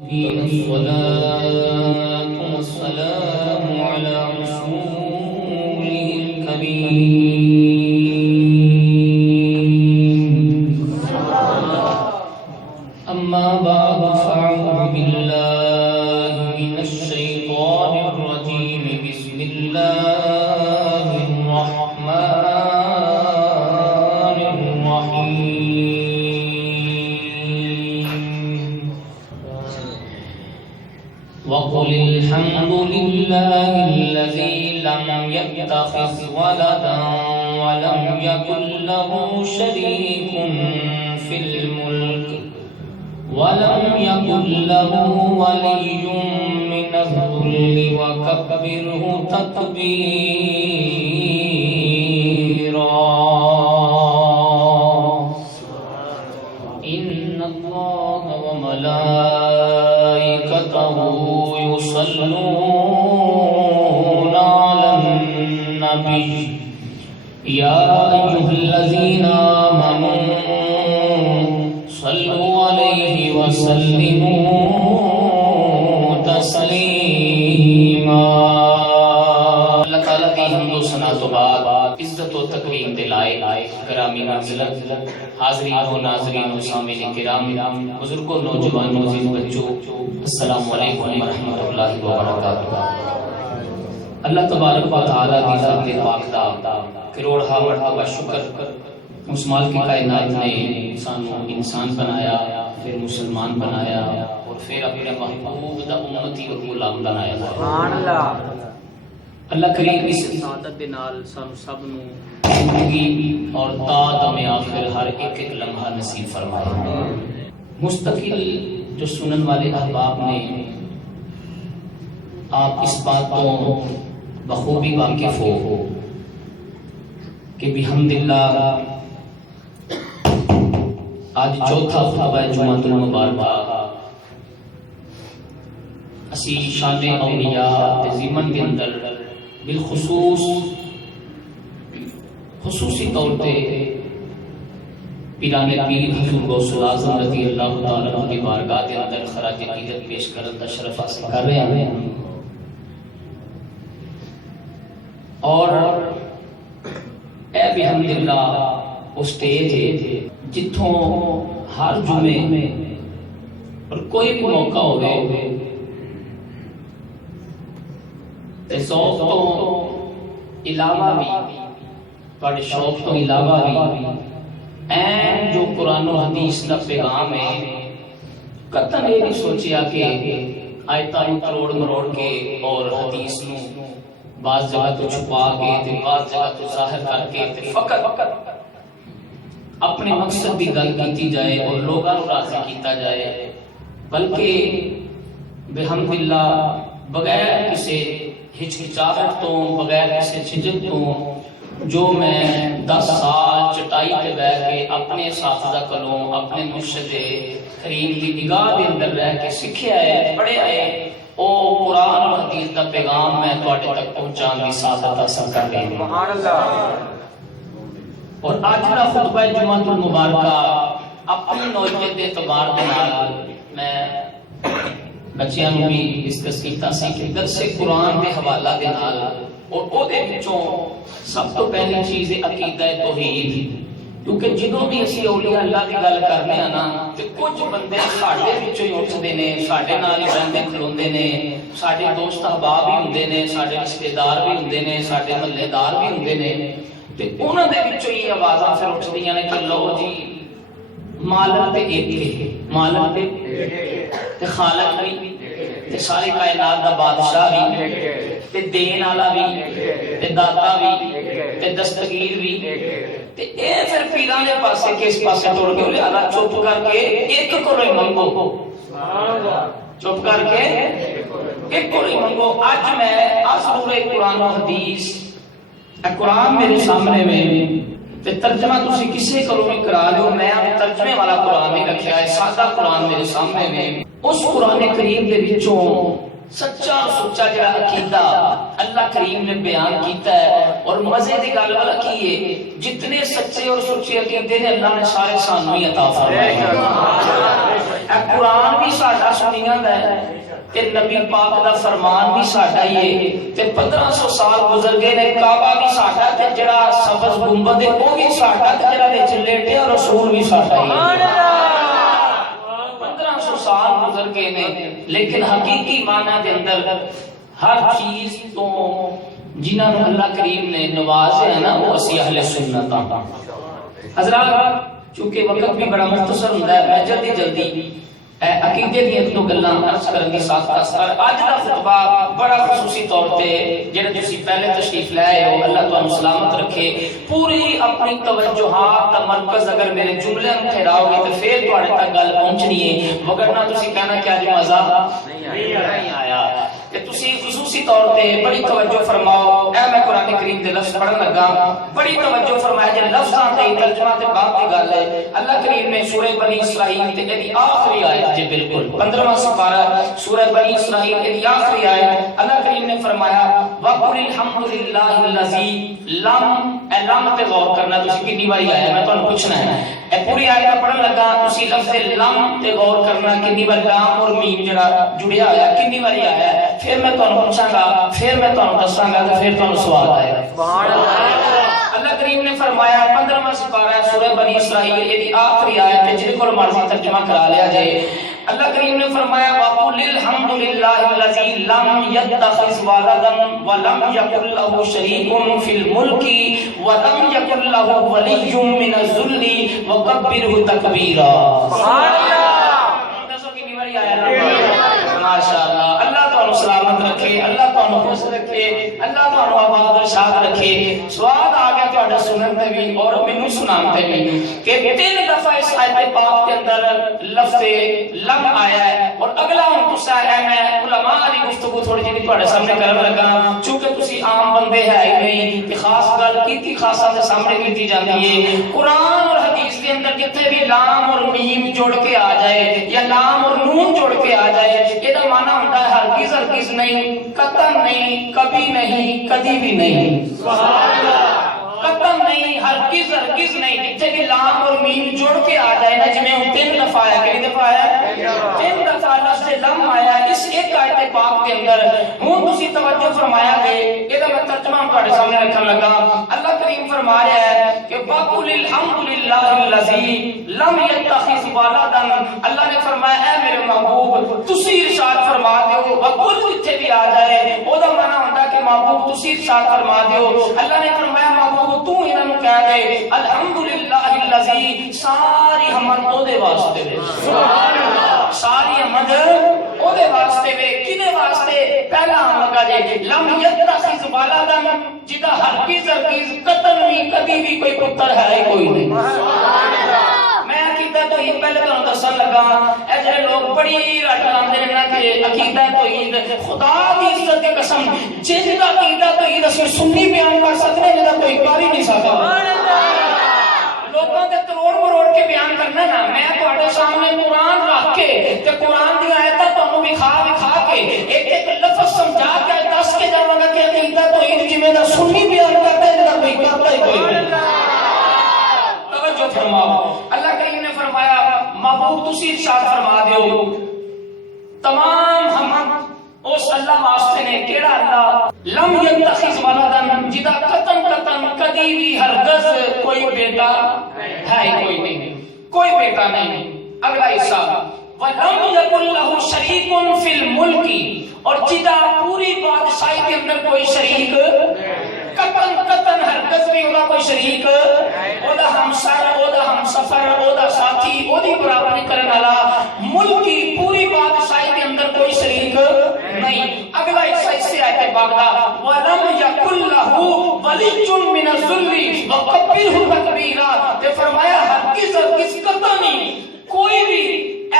الصلاة والسلام على رسوله الكريم أما بعد فأعوذ بالله من الشيطان الرجيم بسم الله الرحمن الرحيم وقل الحمد لله الذي لم يتخذ ولدا ولم يكن له شريك في الملك ولم يكن له ولي من الذل وكبره تكبيرا إن الله وملائكته يصلون على النبي يا أيها الذين آمنوا صلوا عليه وسلموا تسلیما۔ اللہ تعالیٰ کی حمد و ثنا تو بعد عزت و تکریم دلائے گرامی منزلت حاضرین و ناظرین و سامعین کرام، بزرگوں، نوجوانوں، عزیز بچوں، السلام علیکم ورحمۃ اللہ وبرکاتہ۔ اللہ تبارک و تعالیٰ کی ذات پاک دا کروڑہا مرتبہ شکر، اس مال کی کائنات نے انسان بنایا، پھر مسلمان بنایا، اور پھر اپنے محبوب دا امتی اور غلام بنایا۔ اللہ کریم اس سعادت دے نال سانو سب نو زندگی اور تا دم آخر ہر ایک ایک لمحہ نصیب فرمائے۔ مستقل جو سنن والے احباب نے آپ اس بات کو بخوبی واقف ہو کہ بحمداللہ آج چوتھا خطبہ جمعۃ المبارکہ اسی شان اولیاء ضمن کے اندر بالخصوص خصوصی طور پہ پیران پیر حضور غوث الاعظم رضی اللہ تعالیٰ عنہ کی بارگاہ کے اندر خراج عقیدت پیش کرنے کا شرف حاصل کر رہے ہیں، اور اے بحمداللہ وہ سٹیج ہے جتھوں ہر جمعے اور کوئی بھی موقع ہوئے ذوق تو علاوہ بھی بڑے شوق تو علاوہ بھی این جو قرآن و حدیث کا پیغام ہے، قطعاً یہ نہیں سوچیا کہ آیتاں کروڑ مروڑ کے اور حدیث نو بعض جگہ تو چھپا کے بعض جگہ تو ظاہر کر کے فقط اپنے مقصد کی گل کیتی جائے اور لوگوں کو راضی کیتا جائے، بلکہ بحمداللہ بغیر کسی ہچکچاہٹ تو، بغیر کسی جھجک تو، جو میں 10 سال چٹائی پہ بیٹھ کے اپنے اساتذہ کولوں اپنے مرشد کریم کی نگاہ کے اندر رہ کے سیکھیا ہے، پڑھیا ہے، او قرآن و حدیث کا پیغام میں تواڈے تک پہنچان دی سعادت حاصل کر رہی ہوں۔ سبحان اللہ۔ اور آج کا خطبہ جمعۃ المبارکہ اپنی نوعیت کے اعتبار کے نال میں بچیاں نوں بھی ڈسکس کیتا سی کہ درس قرآن کے حوالہ دے نال اور او دے وچوں سب تو پہلی چیز ہے عقیدہ توحید، کیونکہ جدوں بھی اسی اولیاء اللہ کی گل کرنے ہاں نا تے کچھ بندے ساڈے وچوں ہی اٹھدے نے، ساڈے نال ہی رہندے کھلوندے نے، ساڈے دوست احباب بھی ہوندے نے، ساڈے رشتہ دار بھی ہوندے نے، ساڈے محلے دار بھی ہوندے نے، تے انہاں دے وچوں ہی آوازاں پھر اٹھدیاں نے کہ لو جی مالک تے ایک ہے، مالک تے خالق بھی تے ساری کائنات دا بادشاہ بھی تے دین والا بھی تے داتا بھی تے دستگیر بھی، تے اے پھر پیراں دے پاسے کس پاسے توڑ کے لہذا چپ کر کے ایک کو ہی منگو، چپ کر کے ایک کو ہی منگو۔ آج میں ضرور قرآن و حدیث قرآن میرے سامنے میں تے ترجمہ تسی کسی کو بھی کرا لو، میں ترجمے والا قرآن نہیں رکھا ہے، سادہ قرآن میرے سامنے میں، اس قرآن کریم دے وچوں سچا اور سچا جڑا عقیدہ اللہ کریم نے بیان کیتا ہے، اور مزے دی گل والا کی ہے جتنے سچے اور سچے عقیدے نے اللہ نے سارے سانوی عطا فرمائے۔ اے قرآن بھی ساڈا سنیاں دا ہے تے نبی پاک دا فرمان بھی ساڈا ہی ہے تے 1500 سال گزر گئے نے کعبہ بھی ساڈا تے جڑا سبز گنبد ہے وہ بھی ساڈا تے جڑا وچ لیٹیا رسول بھی ساڈا ہی ہے۔ 1500 سال گزر گئے نے لیکن حقیقی معنی دے اندر ہر چیز تو جنہاں نوں اللہ کریم نے نوازیا ہے نا وہ اسی اہل سنت ہاں۔ حضرات چونکہ وقت بھی بڑا مختصر ہوندا ہے میں جلدی جلدی عقیدے دی ایک دو گلاں عرض کرن دی ساتھ ساتھ اج دا خطبہ بڑا خصوصی طور تے جڑے تسی پہلے تشریف لے آئے ہو اللہ تانوں سلامت رکھے پوری اپنی توجہات دا مرکز اگر میرے جملے نوں ٹھہراؤ گے تے پھر تواڈے تک گل پہنچنی ہے وگرنہ تسی کہنا کہ اج مزہ نہیں آیا کہ تسی خصوصی طور تے بڑی توجہ فرماؤ اے میں قرآن کریم دے لفظ پڑھن لگا بڑی توجہ فرمایا جے لفظاں تے ترجمہ تے بات دی گل ہے اللہ کریم نے سورہ بنی اسرائیل تے دی آخری آیت جی بالکل 15واں سپارہ سورہ بنی اسرائیل کی آخری آیت اللہ کریم نے فرمایا وَقُلِ الْحَمْدُ لِلَّهِ الَّذِي لَمْ اے لم تے غور کرنا تسی کتنی باری آیا میں تانوں پوچھنا ہے اے پوری آیت پڑھن لگا تسی لفظ لم تے غور کرنا کتنی بار لام اور میم جڑا جڑیا ہوا کتنی باری آیا ہے پھر میں تانوں پوچھاں گا پھر میں تانوں دساں گا تے پھر تانوں سوال آئے گا سبحان اللہ۔ اللہ کریم نے فرمایا 15واں سپارہ سورہ بنی اسرائیل کی آخری آیت ہے جن کو مرضی ترجمہ کرا لیا جائے اللہ کریم نے فرمایا وَقُلِ الْحَمْدُ لِلَّهِ الَّذِي لَمْ يَتَّخِذْ وَلَدًا وَلَمْ يَكُنْ لَهُ شَرِيكٌ فِي الْمُلْكِ وَلَمْ يَكُنْ لَهُ وَلِيٌّ مِّنَ الذُّلِّ وَكَبِّرْهُ تَكْبِيرًا سبحان اللہ۔ دسو کتنی باری آیا ماشاءاللہ اللہ تانوں سلامت رکھے اللہ تانوں خوش رکھے اللہ تانوں آباد و شاد رکھے سواد آ گیا تہاڈا سنن تے بھی اور مینوں سنان تے بھی کہ 3 دفعہ اس آیت پاک کے اندر لفظ لم آیا ہے اور اگلا ہن تسا ہے میں علماء دی گفتگو تھوڑی جی تہاڈے سامنے کرن لگا چونکہ تسی عام بندے ہے ہی نہیں کہ خاص گل کیتی خاصا دے سامنے کیتی جاندی ہے قرآن اور حدیث کے اندر جتھے بھی لام اور میم جوڑ کے آ جائے یا لام اور نون جوڑ کے آ جائے یہ دا معنی ہوتا ہے ہرگز نہیں قطعاً نہیں کبھی نہیں کبھی بھی نہیں سبحان اللہ قطعاً نہیں ہرگز نہیں جتھے بھی لام اور میم جوڑ کے آ جائے نا جی میں 3 دفعہ آیا کئی دفعہ آیا 3 دفعہ لفظ لم آیا اس ایک آیت پاک کے اندر ہوں تسی توجہ فرمایا گے یہ دا میں ترجمہ تہاڈے سامنے رکھن لگا اللہ کریم فرما رہا ہے کہ وَقُلِ الْحَمْدُ لِلَّهِ الَّذِي لَمْ يَتَّخِذْ وَلَدًا اللہ نے فرمایا اے میرے محبوب تسی ارشاد فرما دیو وقل جتھے بھی آ جائے او دا معنی ہوندا کہ محبوب تسی ارشاد فرما دیو اللہ نے فرمایا محبوب تو انہاں نوں کہہ دے الحمدللہ الذی ساری حمد او دے واسطے وے سبحان اللہ ساری حمد او دے واسطے وے کنے واسطے پہلا ہم لگا جے لم یتخذ ولدا جدا ہرگز قطعاً بھی کبھی بھی کوئی پتر ہے کوئی نہیں سبحان اللہ میں عقیدہ توحید پہلے تانوں دسن لگا اے جڑے لوگ بڑی رٹ لاندے نے کہ عقیدہ توحید خدا دی عزت دی قسم جس دا عقیدہ توحید اسی سنی بیان کر سکتے ہیں جدا کوئی کر ہی نہیں سکتا سبحان اللہ لوگوں دے کروڑ کے بیان کرنا نا میں تہاڈے سامنے قرآن رکھ کے تے قرآن دی آیتاں تانوں وکھا کے ایک لفظ سمجھا کے دس کے جاواں گا کہ عقیدہ توحید جویں دا سنی بیان کرتا ہے جدا کوئی کرتا ہی کوئی نہیں توجہ فرماؤ اللہ کریم نے فرمایا محبوب تسی ارشاد فرما دیو تمام حمد اس اللہ واسطے نے کیڑا اللہ لم یتخذ ولدا جدا قطن کدی بھی ہرگز کوئی بیٹا ہے کوئی نہیں کوئی بیٹا نہیں اگلا حصہ ولم یکن لہ شریک فی الملک اور جدا پوری بادشاہی کے اندر کوئی شریک قطن ہرگز بھی ہوگا کوئی شریک او دا ہمسر او دا ہمسفر او دا ساتھی او دی برابری کرنے والا ملک کی پوری بادشاہی کے اندر کوئی شریک نہیں اگلا حصہ اس سے آیت باغدا ولم یکن لہ ولی من الذل وکبرہ تکبیرا تے فرمایا ہرگز قطعاً نہیں کوئی بھی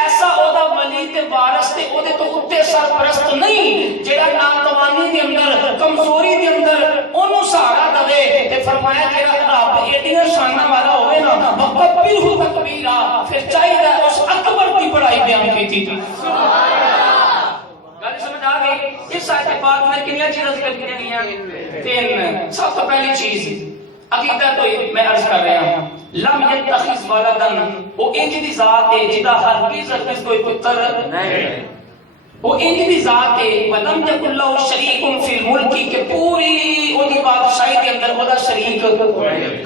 ایسا عہدہ ولی تے وارث تے او دے تو اتے سرپرست نہیں جڑا ناتوانی دے اندر کمزوری دے اندر اونوں سہارا دے تے فرمایا جڑا رب ایڈیاں شاناں والا ہوے نا وکبرہ تکبیرا پھر چاہیے اس اکبر کی بڑائی بیان کیتی تھی سبحان اللہ گل سمجھ آ گئی اس آیت پاک میں کنیاں چیزاں ذکر کی گئیں 3 سب سے پہلی چیز عقیدہ تو میں عرض کر رہا ہوں لم یتخذ ولدا وہ انج دی ذات ہے جدا ہرگز کوئی پتر نہیں، وہ انج دی ذات ہے ولم یکن لہ شریک فی الملک کہ پوری اودی بادشاہی دے اندر اودا شریک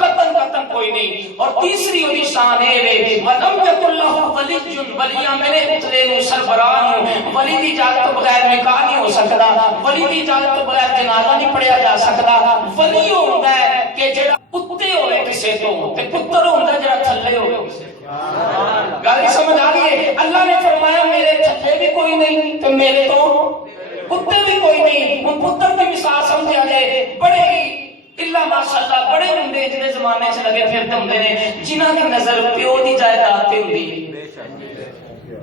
قطن کوئی نہیں۔ اور تیسری اودی شان ہے ولم یکن لہ ولی ولیاں میرے اتلے نو سربراہ ولی دی اجازت تو بغیر نکاح نہیں ہو سکتا، ولی دی اجازت تو بغیر جنازہ نہیں پڑھیا جا سکتا۔ ولی ہوندا ہے کہ جڑا اتے ہوئے کسے تو تے پتر ہوندا ہے جڑا تھلے ہوئے کسے تو۔ گل سمجھ آ گئی ہے؟ اللہ نے فرمایا میرے تھلے بھی کوئی نہیں تو میرے تو پتر بھی کوئی نہیں۔ ان پتر کی مثال سمجھا جائے بڑے ہی اللہ ماشاءاللہ بڑے منڈے جنے زمانے سے لگے پھرتے ہوندے نے جنہاں دی نظر پیو دی جائیداد تے ہوندی ہے،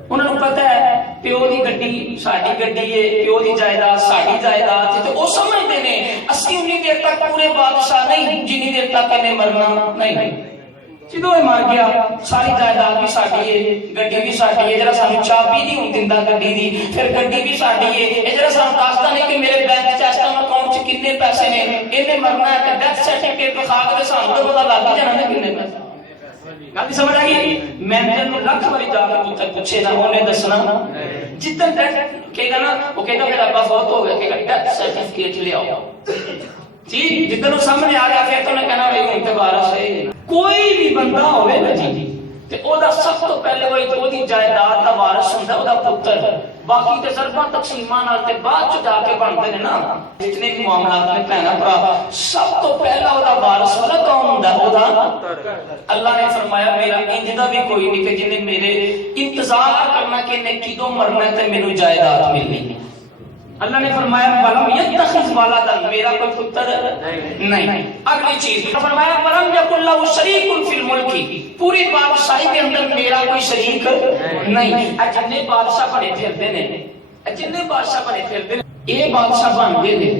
انہوں نے پتہ ہے پیو دی گڈی ساڈی گڈی ہے، پیو دی جائیداد ساڈی جائیداد ہے، تو وہ سمجھتے نے اسی انی دیر تک پورے بادشاہ نہیں جنی دیر تک انہیں مرنا نہیں۔ جدو یہ مر گیا ساری جائیداد بھی ساڈی ہے، گڈی بھی ساڈی ہے، جڑا سانو چابی نہیں ہون دیندا گڈی دی، پھر گڈی بھی ساڈی ہے، یہ جڑا سانو دسدا نہیں کہ میرے بینک چ اس ٹائم اکاؤنٹ چ کتنے پیسے نے، انہیں مرنا ہے تے ڈیتھ سرٹیفکیٹ دکھا کے سانو تو پتہ لگ ہی جانا کتنے پیسے۔ گل سمجھ آ گئی؟ مینیجر نو لکھ واری جا کے پوچھے نہ انہیں دسنا جتن ڈیتھ کہے گا نا وہ کہتا میرا ابا فوت ہو گیا، کہ ڈیتھ سرٹیفکیٹ لے آؤ جی، جتن وہ سامنے آ گیا پھر تو انہیں کہنا بھائی ہوں تے وارث ہے۔ کوئی بھی بندہ ہوئے نا جی تے او دا سب تو پہلے وہی او دی جائیداد دا وارث ہوندا او دا پتر، باقی تے ضرباں تقسیماں نال تے بعد چ جا کے بنتے نے نا جتنے بھی معاملات نے بہنا بھرا، سب تو پہلا او دا وارث والا کون ہوندا او دا اللہ نے فرمایا میرا انج دا بھی کوئی نہیں کہ جنے میرے انتظار کرنا کہ نے کدوں مرنا تے مینوں جائیداد ملنی۔ اللہ نے فرمایا ولم یتخذ ولدا میرا کوئی پتر نہیں۔ اگلی چیز فرمایا ولم یکن لہ شریک فی الملک پوری بادشاہی کے اندر میرا کوئی شریک نہیں۔ جتنے بادشاہ بنے پھرتے نے، جتنے بادشاہ بنے پھرتے نے یہ بادشاہ بن گئے نے،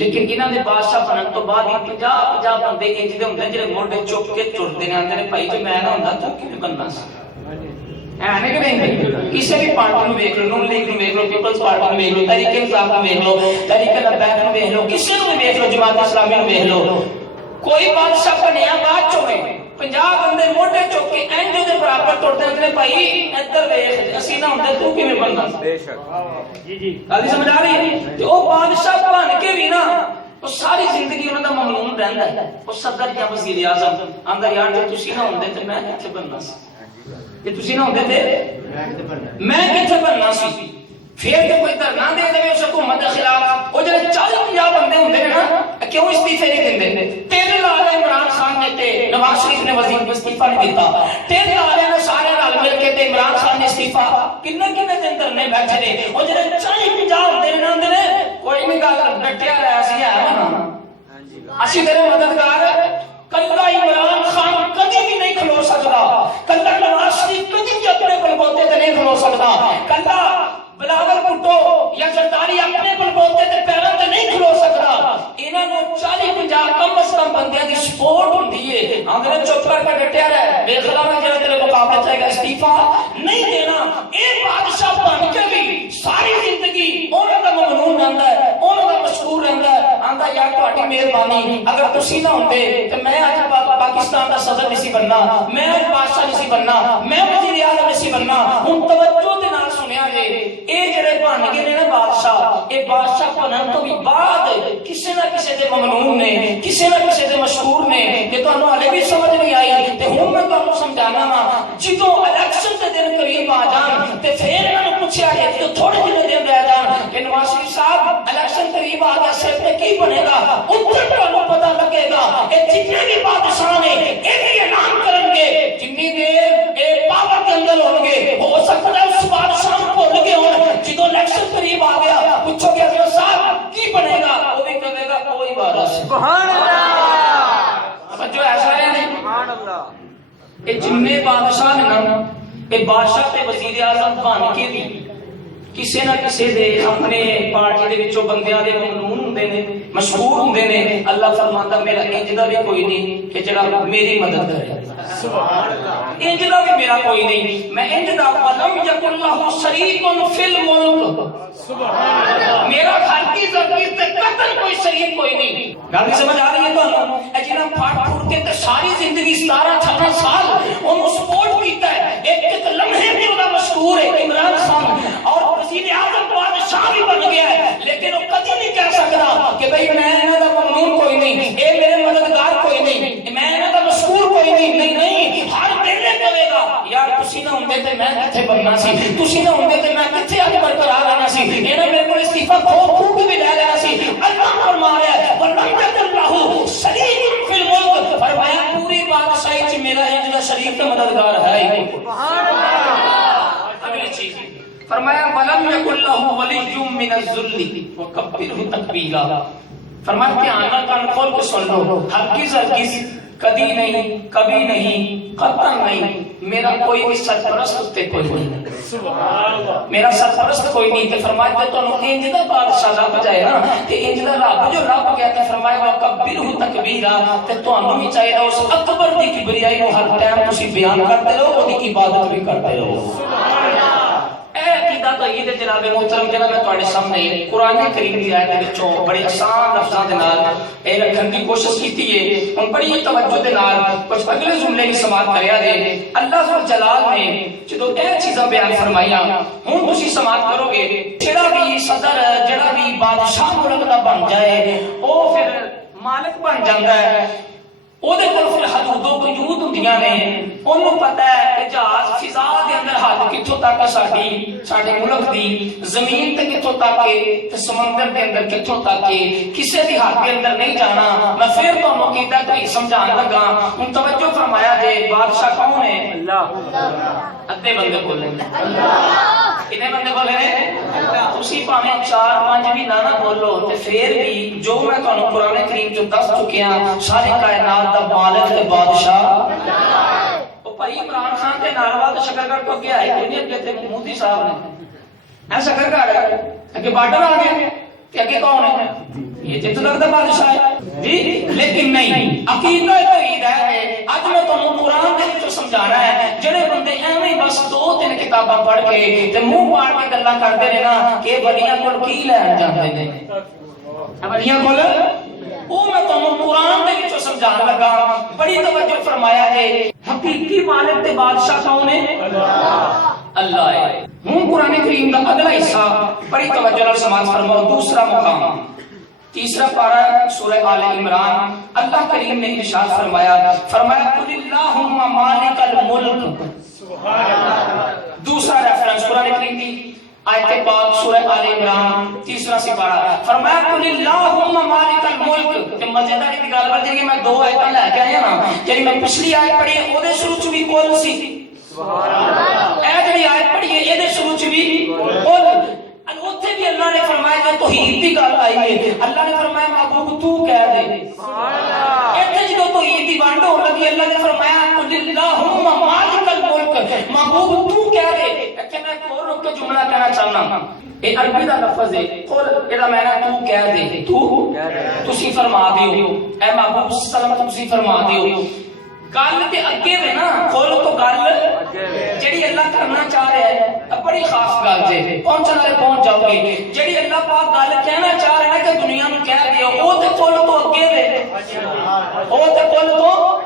لیکن انہاں دے بادشاہ بنن تو بعد 50 بندے انج دے ہوندے جڑے موڈے چک کے ٹرتے نے آندے نے بھائی جو میں نہ ہوندا تو کیوں بننا سی اینے کہ نہیں۔ کسی بھی پارٹی نو ویکھ لو، نون لیگ نو ویکھ لو، پیپلز پارٹی نو ویکھ لو، تحریک انصاف نو ویکھ لو، تحریک لبیک نو ویکھ لو، کسی نو ویکھ لو، جماعت اسلامی نو ویکھ لو، کوئی بادشاہ بنیا بعد چ ہوئے 50 بندے موٹے چوک کے اینجو دے برابر ٹرتے ہیں بھائی ادھر ویکھ اسی نہ ہوندے تو کیویں بننا بے شک جی جی گل سمجھ آ رہی ہے؟ تے او بادشاہ بن کے بھی نا وہ ساری زندگی انہاں دا ممنون رہندا ہے، وہ صدر یا وزیر اعظم آندا یار جے تسی نہ ہوندے تے میں کتھے بننا سی، کہ تسی نہ ہوندے تے میں کتھے بننا سی۔ پھر کہ کوئی دھرنا دے دے اس حکومت کے خلاف وہ جڑے 40-50 بندے ہوندے نے نا کیوں استعفے نہیں دیندے؟ 3 لال عمران خان نے تے نواز شریف نے وزیر کو استعفا نہیں دیتا، 3 لال نے سارے نال مل کے تے عمران خان نے استعفا کنے دن دھرنے بیٹھے نے، وہ جڑے 40-50 ہوندے نے ہوندے نے کوئی نہیں گل ڈٹیا رہا سی ہے نا اسی تیرے مددگار کلا عمران خان کبھی بھی نہیں کھلو سکتا، کلا نواز شریف کبھی بھی اپنے بلبوتے تے نہیں کھلو سکتا، کلا بلاول بھٹو یا زرداری اپنے بلبوتے تے پیروں تے نہیں کھلو سکتا، انہاں نوں 40-50 کم از کم بندیاں دی سپورٹ ہوندی ہے، اندر چپ کر کے ڈٹیا رہے بے خلاف میں جڑا تیرے مقابلے چاہے گا استعفا نہیں دینا۔ اے بادشاہ بن کے بھی ساری زندگی انہاں دا ممنون رہندا ہے، انہاں دا مشکور رہندا ہے، آندا یار تہاڈی مہربانی اگر تسی نہ ہوندے تے میں اج پاکستان دا صدر نہیں سی بننا، میں اج بادشاہ نہیں سی بننا، میں وزیر اعظم نہیں سی بننا۔ ہن توجہ دے نال سنیا جے اے جڑے بن گئے نے نا بادشاہ، اے بادشاہ بنن تو بھی بعد کسے نہ کسے دے ممنون نے، کسے نہ کسے دے مشکور نے، کہ تانوں ہلے بھی سمجھ نہیں آئی تے ہن میں تانوں سمجھانا وا جدوں الیکشن دے دن قریب آ جان تے پھر انہاں نوں پوچھیا جائے تے تھوڑے دن رہ جان کہ نواز شریف صاحب الیکشن قریب آ گیا سر تے کی بنے گا، ادھر تانوں پتہ لگے گا اے جتنے بھی بادشاہ نے اے بھی اعلان کرن گے جنی دیر اے پاور کے اندر ہون گے ہو سکتا ہے اس بادشاہ کو بھول گئے ہون جدوں الیکشن قریب آ گیا پوچھو کہ حضرت صاحب کی بنے گا، وہ بھی کہے گا کوئی وارث سبحان اللہ جو ایسا ہے نہیں سبحان اللہ۔ اے جننے بادشاہ نے نا اے بادشاہ تے وزیر اعظم بن کے بھی کسی نہ کسی دے اپنے پارٹی دے وچوں بندیاں دے ممنون ہوندے نے، مشہور ہوندے نے۔ اللہ فرماندا میرا انج دا بھی کوئی نہیں کہ جڑا میری مدد کرے سبحان اللہ، انج دا بھی میرا کوئی نہیں، میں انج دا ولم یکن لہ شریک فی الملک سبحان اللہ، میرا خالقی ذاتی تے قطن کوئی شریک کوئی نہیں۔ گل سمجھ آ رہی ہے تانوں؟ اے جنہاں پھاڑ پھوڑ کے تے ساری زندگی 17-18 سال انہوں سپورٹ کیتا ہے، ایک ایک لمحے بھی انہاں مشہور ہے عمران خان، اور وزیر اعظم بادشاہ بھی بن گیا ہے، لیکن وہ کبھی نہیں کہہ سکتا کہ بھئی میں انہاں دا ممنون کوئی نہیں، اے میرے مددگار کوئی نہیں، میں انہاں دا مشکور کوئی نہیں، نہیں، ہر ویلے کہے گا یار تسی نہ ہوندے تے میں کتھے بننا سی، تسی نہ ہوندے تے میں کتھے اج برقرار رہنا سی، انہاں میرے کول استعفیٰ کھو کے بھی لے لینا سی۔ اللہ فرما رہا ہے وَلَمْ يَكُنْ لَهُ شَرِيكٌ فِي الْمُلْكِ، فرمایا پوری بادشاہی وچ میرا ایک دا شریک تے مددگار ہے ہی نہیں۔ سبحان اللہ۔ اگلی چیز فرمایا وَلَمْ يَكُنْ لَهُ وَلِيٌّ مِّنَ الذُّلِّ وَكَبِّرْهُ تَكْبِيرًا، فرمایا دھیان نال کان کھول کے سن لو، ہرگز کبھی نہیں، کبھی نہیں، قطعاً نہیں، میرا کوئی بھی سرپرست تے کوئی نہیں، میرا سرپرست کوئی نہیں۔ تے فرمایا تے تانوں انج دا بادشاہ رب جائے نا تے انج دا رب جو رب گیا تے فرمایا وَكَبِّرْهُ تَكْبِيرًا، تے تانوں بھی چاہیے اس اکبر دی کبریائی کو ہر ٹائم تسی بیان کرتے رہو، اودی عبادت بھی کرتے رہو۔ اے عقیدہ توحید جناب محترم جناب میں تواڈے سامنے قرآن کریم دی آیت وچوں بڑے آسان لفظاں دے نال اے رکھن دی کوشش کیتی ہے۔ ہن بڑی توجہ دے نال کچھ اگلے جملے کی سماعت کریا دے۔ اللہ ذو جلال نے جدوں اے چیزاں بیان فرمائیاں ہن تسی سماعت کرو گے، جڑا بھی صدر جڑا بھی بادشاہ ملک دا بن جائے او پھر مالک بن جاندا ہے، او دے کول پھر حدود و قیود ہوندیاں نے، اونوں پتہ ہے کہ جہاز فضا دے اندر حد کتھوں تک ساڈے ملک دی، زمین تے کتھوں تک تے سمندر دے اندر کتھوں تک، کسے دی حد دے اندر نہیں جانا۔ میں پھر تانوں عقیدہ کوئی سمجھان لگا، ہن توجہ فرمایا جے بادشاہ کون ہے؟ اللہ۔ ادھے بندے بولے اللہ، کتنے بندے بولے نے؟ تسی پاویں 4-5 بھی نہ بولو تے پھر بھی جو میں تانوں قرآن کریم چوں دس چکیا ساری کائنات دا مالک تے بادشاہ اللہ۔ او بھائی عمران خان تے ناروا تے شکرگڑھ کو گیا ہے کوئی نہیں، اگے تے مودی صاحب نے اے شکرگڑھ اگے بارڈر آ گیا تے اگے کون ہے؟ یہ تے لگدا بادشاہ ہے جی، لیکن نہیں، عقیدہ توحید ہے۔ اج میں تانوں قرآن دے وچوں سمجھانا ہے، جڑے بندے ایویں بس 2-3 کتاباں پڑھ کے تے منہ پاڑ کے گلاں کردے نے نا کہ ولیاں کول کی لین جاندے نے، ولیاں کول او میں تانوں قرآن دے وچوں سمجھان لگا، بڑی توجہ فرمایا جے۔ حقیقی مالک تے بادشاہ کون ہے؟ اللہ، اللہ ہے۔ ہن قرآن کریم دا اگلا حصہ بڑی توجہ نال سماعت فرماؤ۔ دوسرا مقام تیسرا پارہ سورہ آل عمران، اللہ کریم نے ارشاد فرمایا قل اللہم مالک الملک، سبحان اللہ۔ دوسرا ریفرنس قرآن کریم کی آیت پاک سورہ آل عمران تیسرا سپارہ، فرمایا قل اللہم مالک الملک۔ تے مزیدار ایک گل ہے جی میں 2 آیتاں لے کے آیا نا، جڑی میں پچھلی آیت پڑھی ہے او دے شروع چ بھی قل سی، سبحان اللہ۔ اے جڑی آیت پڑھی ہے اے دے شروع چ بھی قل، اوتھے بھی اللہ نے فرمایا کہ توحید دی گل آئی ہے، اللہ نے فرمایا محبوب تو کہہ دے، سبحان اللہ۔ ایتھے جدوں توحید دی بانڈ ہون لگی اللہ نے فرمایا قل اللہم مالک الملک، محبوب تو کہہ دے۔ ایتھے میں ایک اور رک کے جملہ کہنا چاہنا، اے عربی دا لفظ ہے قل، اے دا معنی تو کہہ دے، تو تسی فرما دیو، اے محبوب سلام تسی فرما دیو۔ گل تے اگے وے نا، قل تو گل جڑی اللہ کرنا چاہ رہا ہے بڑی خاص گل جے، پہنچن والے پہنچ جاؤ گے۔ جڑی اللہ پاک گل کہنا چاہ رہا ہے کہ دنیا نوں کہہ دیو، او تے قل تو اگے وے، او تے قل تو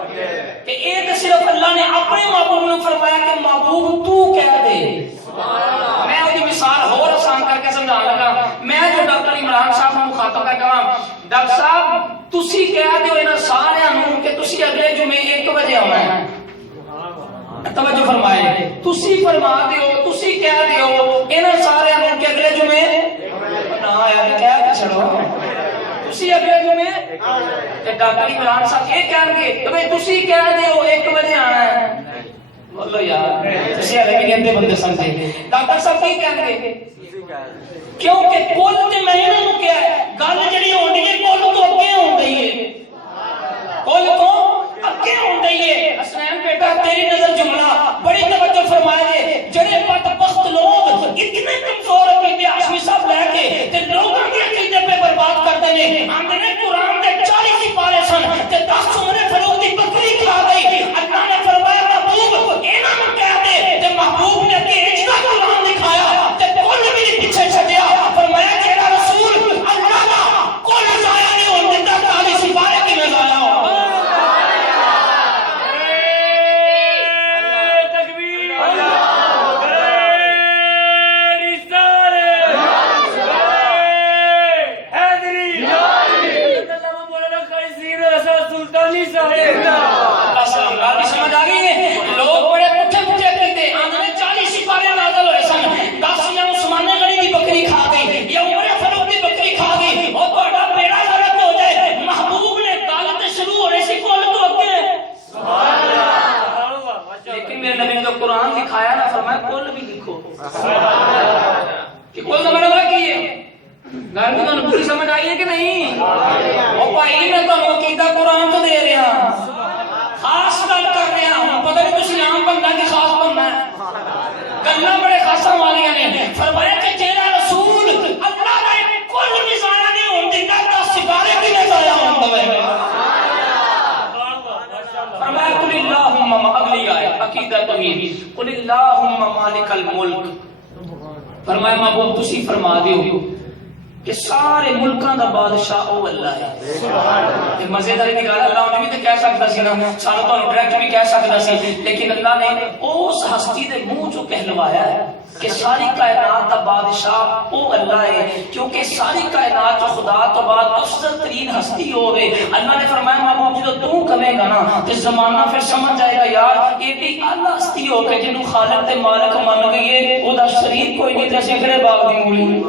تے اے تے صرف اللہ نے اپنے محبوب نوں فرمایا کہ محبوب تو کہہ دے، سبحان اللہ۔ میں اودی مثال ہور آسان کر کے سمجھان لگا، میں جو ڈاکٹر عمران صاحب نوں مخاطب کر کہاں ڈاکٹر صاحب تسی کہہ دیو انہاں سارے نوں کہ تسی اگلے جمعے 1 بجے آنا ہے، توجہ فرمائے، تسی فرما دیو، تسی کہہ دیو انہاں سارے نوں کہ اگلے جمعے نا یار کہہ کے چھڑو تسی اگلے جمعے، تے ڈاکٹر عمران صاحب یہ کہن گے کہ بھئی تسی کہہ دیو 1 بجے آنا ہے، بولو یار تسی اگلے گندے بندے سمجھے۔ ڈاکٹر صاحب کی کہن گے کیونکہ کل تے میں انہاں نوں کیا ہے گل جڑی ہونی ہے کل تو اگے ہوندی ہے، کل تو اگے ہوندی ہے۔ حسین بیٹا تیری نظر جملہ بڑی توجہ فرمائے، جڑے بدبخت لوگ اتنے کمزور عقیدے ہاشمی صاحب لے کے تے لوگوں کے عقیدے پہ برباد کرتے ہیں، آندے نے قرآن دے 40 سپارے سن تے 10 عمر فاروق دی بکری کھا گئی، اللہ نے فرمایا محبوب انہاں نوں کہہ دے، تے محبوب نے کہ اجدا قرآن دکھایا تے کل بھی پیچھے چھڈیا، فرمایا جیڑا رسول اللہ دا گل بھی تمہیں پوری سمجھ آئی ہے کہ نہیں؟ اور بھائی میں تمہیں عقیدہ قرآن تو دے رہا خاص گل کر رہا ہوں، پتہ نہیں تسی عام بندہ کی خاص بننا ہے، گلاں بڑے خاصاں والیاں نے۔ فرمایا کہ جیڑا رسول اللہ دا کل بھی ضائع نہیں ہون دیندا تا ستارے بھی نہیں ضائع ہون دے۔ فرمایا قل اللہم، اگلی آیت عقیدہ توحید، قل اللہم مالک الملک، فرمایا محبوب تسی فرما دیو کہ سارے ملکاں دا بادشاہ او اللہ ہے۔ یہ مزیداری دی گل اللہ نے بھی تے کہہ سکتا سی نا، سانو تو ڈائریکٹ بھی کہہ سکتا سی، لیکن اللہ نے اس ہستی دے منہ چوں کہلوایا ہے کہ ساری کائنات دا بادشاہ او اللہ ہے، کیونکہ ساری کائنات جو خدا تو بعد افضل ترین ہستی ہوے۔ اللہ نے فرمایا محبوب جدوں تو کہے گا نا تے زمانہ پھر سمجھ جائے گا یار ایڈی اعلی ہستی ہو کے جنوں خالق تے مالک مان گئی ہے، او دا شریک کوئی نہیں تے سکڑے باغ دی مولی۔